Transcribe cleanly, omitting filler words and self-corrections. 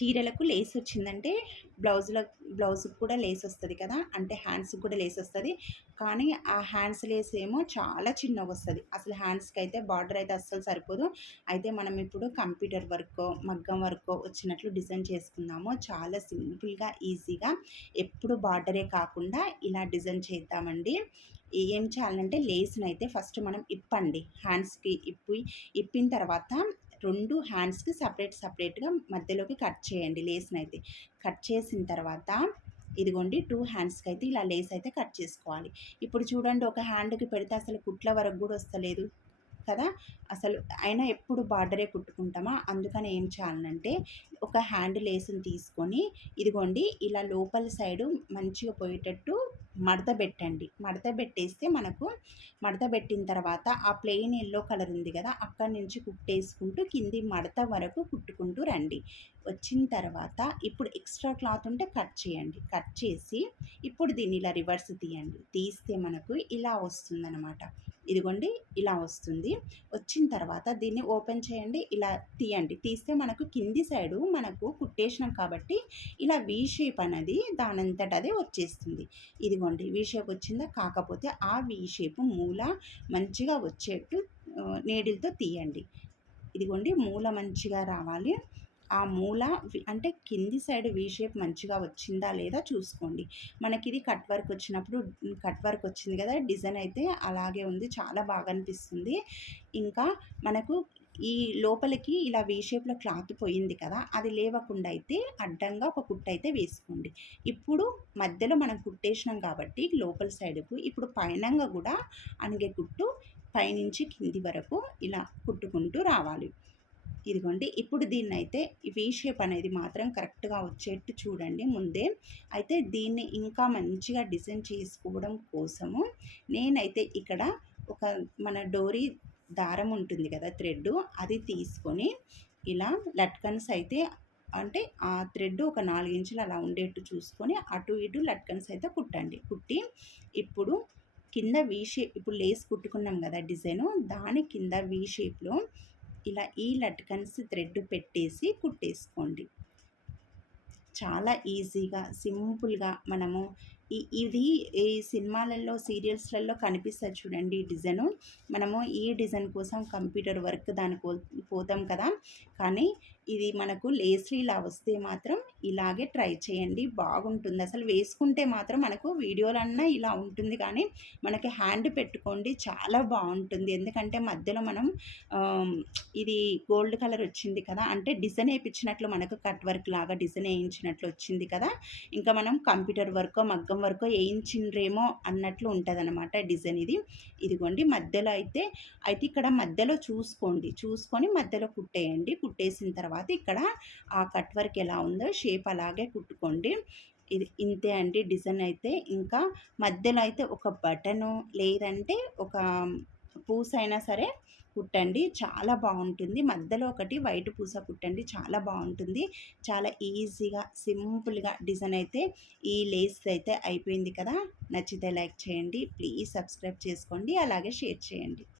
చీరలకు లేస్ వచ్చిందంటే బ్లౌజ్కి కూడా లేస్ వస్తుంది కదా, అంటే హ్యాండ్స్కి కూడా లేస్ వస్తుంది. కానీ ఆ హ్యాండ్స్ లేస్ ఏమో చాలా చిన్నగా వస్తుంది. అసలు హ్యాండ్స్కి అయితే బార్డర్ అయితే అస్సలు సరిపోదు. అయితే మనం ఇప్పుడు కంప్యూటర్ వర్క్, మగ్గం వర్క్ వచ్చినట్లు డిజైన్ చేసుకుందాము. చాలా సింపుల్గా, ఈజీగా, ఎప్పుడు బార్డరే కాకుండా ఇలా డిజైన్ చేద్దామండి. ఏం చేయాలంటే లేస్ని అయితే ఫస్ట్ మనం ఇప్పండి. హ్యాండ్స్కి ఇప్పిన తర్వాత 2 హ్యాండ్స్‌కి సపరేట్‌గా మధ్యలోకి కట్ చేయండి లేస్‌నైతే. కట్ చేసిన తర్వాత ఇదిగోండి 2 హ్యాండ్స్‌కైతే ఇలా లేస్ అయితే కట్ చేసుకోవాలి. ఇప్పుడు చూడండి, ఒక హ్యాండ్‌కి పెడితే అసలు కుట్ల వరకు గూడా వస్తలేదు కదా! అసలు అయినా ఎప్పుడు బార్డరే కుట్టుకుంటామా, అందుకని ఏం చేయాలనంటే ఒక హ్యాండ్ లేస్‌ని తీసుకొని ఇదిగోండి ఇలా లోపల సైడు మంచిగా పోయేటట్టు మడత పెట్టండి. మడత పెట్టేస్తే మనకు మడత పెట్టిన తర్వాత ఆ ప్లెయిన్ యెల్లో కలర్ ఉంది కదా, అక్కడి నుంచి కుట్టేసుకుంటూ కింది మడత వరకు కుట్టుకుంటూ రండి. వచ్చిన తర్వాత ఇప్పుడు ఎక్స్ట్రా క్లాత్ ఉంటే కట్ చేయండి. కట్ చేసి ఇప్పుడు దీన్ని ఇలా రివర్స్ తీయండి. తీస్తే మనకు ఇలా వస్తుందన్నమాట. ఇదిగోండి ఇలా వస్తుంది. వచ్చిన తర్వాత దీన్ని ఓపెన్ చేయండి. ఇలా తీయండి. తీస్తే మనకు కింది సైడు మనకు కుట్టేసినాం కాబట్టి ఇలా వీ షేప్ అనేది దానంతట అదే వచ్చేస్తుంది. ఇదిగోండి వీ షేప్ వచ్చిందా, కాకపోతే ఆ వీ షేప్ మూల మంచిగా వచ్చేట్టు నీడిల్‌తో తీయండి. ఇదిగోండి మూల మంచిగా రావాలి. ఆ మూల అంటే కింది సైడ్ వీ షేప్ మంచిగా వచ్చిందా లేదా చూసుకోండి. మనకిది కట్ వర్క్ వచ్చినప్పుడు కట్ వర్క్ వచ్చింది కదా, డిజైన్ అయితే అలాగే ఉంది. చాలా బాగా అనిపిస్తుంది. ఇంకా మనకు ఈ లోపలికి ఇలా వీ షేప్‌లో క్లాత్ పోయింది కదా, అది లేవకుండా అయితే అడ్డంగా ఒక కుట్టయితే వేసుకోండి. ఇప్పుడు మధ్యలో మనం కుట్టేసినాం కాబట్టి లోపల సైడ్‌కు ఇప్పుడు పైనంగా కూడా అణిగే కుట్టు పైనుంచి కింది వరకు ఇలా కుట్టుకుంటూ రావాలి. ఇదిగోండి ఇప్పుడు దీన్నైతే వీ షేప్ అనేది మాత్రం కరెక్ట్‌గా వచ్చేట్టు చూడండి ముందే. అయితే దీన్ని ఇంకా మంచిగా డిజైన్ చేసుకోవడం కోసము నేనైతే ఇక్కడ ఒక మన డోరీ దారం ఉంటుంది కదా, థ్రెడ్డు, అది తీసుకొని ఇలా లట్కన్స్ అయితే అంటే ఆ థ్రెడ్ ఒక 4 ఇంచులు అలా ఉండేట్టు చూసుకొని అటు ఇటు లట్కన్స్ అయితే కుట్టండి. కుట్టి ఇప్పుడు కింద వీ షేప్, ఇప్పుడు లేస్ కుట్టుకున్నాం కదా డిజైను, దాని కింద వీ షేప్‌లో ఇలా ఈ లట్కన్స్ థ్రెడ్ పెట్టేసి కుట్టేసుకోండి. చాలా ఈజీగా, సింపుల్గా మనము ఇది ఈ సినిమాలలో, సీరియల్స్‌లలో కనిపిస్తది చూడండి ఈ డిజైను. మనము ఈ డిజైన్ కోసం కంప్యూటర్ వర్క్ పోతాం కదా, కానీ ఇది మనకు లేస్‌లా వస్తే మాత్రం ఇలాగే ట్రై చేయండి. బాగుంటుంది. అసలు వేసుకుంటే మాత్రం మనకు వీడియోలన్నా ఇలా ఉంటుంది, కానీ మనకి హ్యాండ్ పెట్టుకోండి చాలా బాగుంటుంది. ఎందుకంటే మధ్యలో మనం ఇది గోల్డ్ కలర్ వచ్చింది కదా, అంటే డిజైన్ ఏపించినట్లు మనకు కట్ వర్క్ లాగా డిజైన్ ఏయించినట్లు వచ్చింది కదా, ఇంకా మనం కంప్యూటర్ వర్కో మగ్గం వర్కో ఏయించిండ్రేమో అన్నట్లు ఉంటుందన్నమాట డిజైన్ ఇది. ఇదిగోండి మధ్యలో అయితే ఇక్కడ మధ్యలో చూసుకొని మధ్యలో కుట్టేయండి. కుట్టేసిన తర్వాత ఇక్కడ ఆ కట్ వర్క్ ఎలా ఉందో షేప్ అలాగే కుట్టుకోండి. ఇది ఇంతే అండి డిజైన్ అయితే. ఇంకా మధ్యలో అయితే ఒక బటను లేదంటే ఒక పూస అయినా సరే కుట్టండి, చాలా బాగుంటుంది. మధ్యలో ఒకటి వైట్ పూస కుట్టండి, చాలా బాగుంటుంది. చాలా ఈజీగా, సింపుల్గా డిజైన్ అయితే ఈ లేస్ అయితే అయిపోయింది కదా. నచ్చితే లైక్ చేయండి, ప్లీజ్ సబ్స్క్రైబ్ చేసుకోండి, అలాగే షేర్ చేయండి.